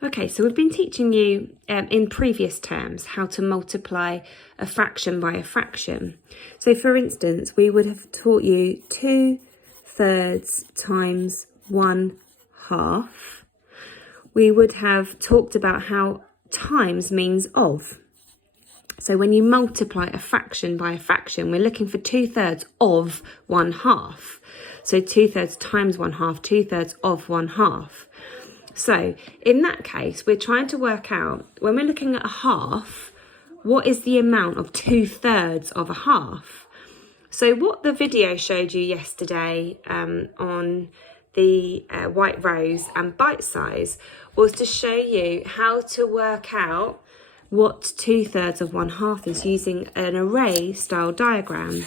Okay, so we've been teaching you in previous terms how to multiply a fraction by a fraction. So for instance, we would have taught you 2/3 times 1/2. We would have talked about how times means of. So when you multiply a fraction by a fraction, we're looking for 2/3 of 1/2. So 2/3 times 1/2, 2/3 of 1/2. So in that case, we're trying to work out, when we're looking at a half, what is the amount of 2/3 of a half? So what the video showed you yesterday on the white rose and bite size was to show you how to work out what 2/3 of 1/2 is using an array style diagram.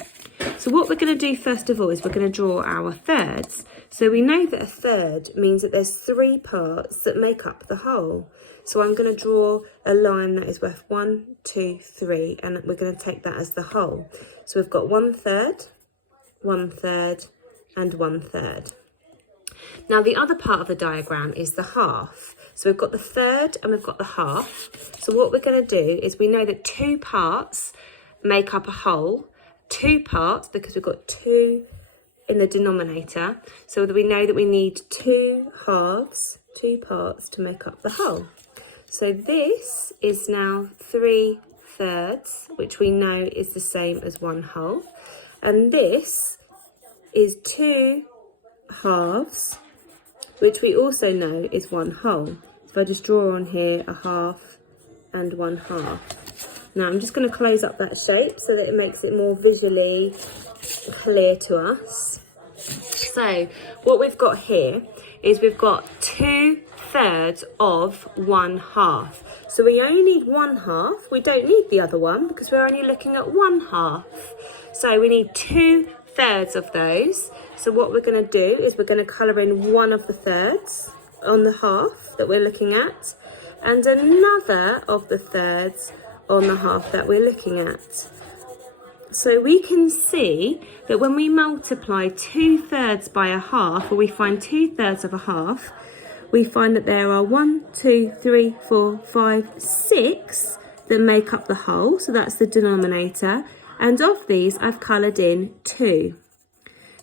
So what we're going to do first of all is we're going to draw our thirds. So we know that a third means that there's 3 parts that make up the whole. So I'm going to draw a line that is worth 1, 2, 3, and we're going to take that as the whole. So we've got 1/3, 1/3, and 1/3. Now the other part of the diagram is the half. So we've got the third and we've got the half. So what we're going to do is we know that 2 parts make up a whole. 2 parts, because we've got 2 in the denominator. So we know that we need 2 halves, 2 parts to make up the whole. So this is now 3/3, which we know is the same as 1 whole. And this is 2 halves, which we also know is 1 whole. So if I just draw on here a half and 1/2. Now I'm just going to close up that shape so that it makes it more visually clear to us. So what we've got here is we've got 2/3 of 1/2. So we only need 1/2. We don't need the other one because we're only looking at 1/2. So we need 2/3 of those. So what we're going to do is we're going to colour in one of the thirds on the half that we're looking at and another of the thirds on the half that we're looking at. So we can see that when we multiply 2/3 by a half, or we find 2/3 of a half, we find that there are 1, 2, 3, 4, 5, 6 that make up the whole. So that's the denominator. And of these, I've coloured in 2.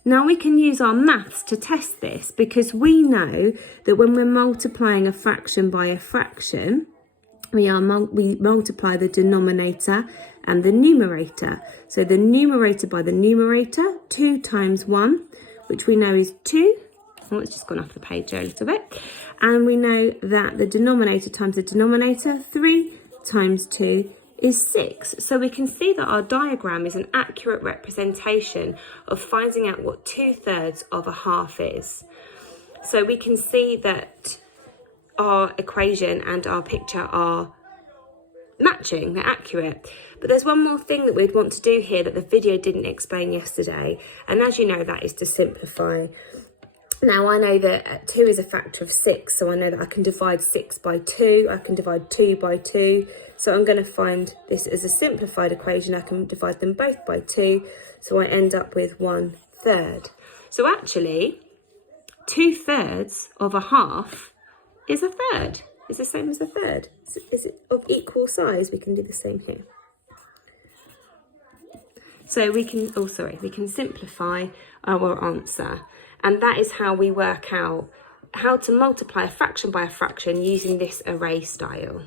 Now we can use our maths to test this because we know that when we're multiplying a fraction by a fraction, we multiply the denominator and the numerator. So the numerator by the numerator, 2 times 1, which we know is 2. Oh, it's just gone off the page a little bit. And we know that the denominator times the denominator, 3 times 2 is 6. So we can see that our diagram is an accurate representation of finding out what 2/3 of a half is. So we can see that our equation and our picture are matching, they're accurate. But there's one more thing that we'd want to do here that the video didn't explain yesterday. And as you know, that is to simplify. Now I know that 2 is a factor of 6, so I know that I can divide 6 by 2, I can divide 2 by 2. So I'm going to find this as a simplified equation. I can divide them both by 2, so I end up with 1/3. So actually, 2/3 of a half is a third. It's the same as a third. Is it of equal size? We can do the same here. So we can simplify our answer. And that is how we work out how to multiply a fraction by a fraction using this array style.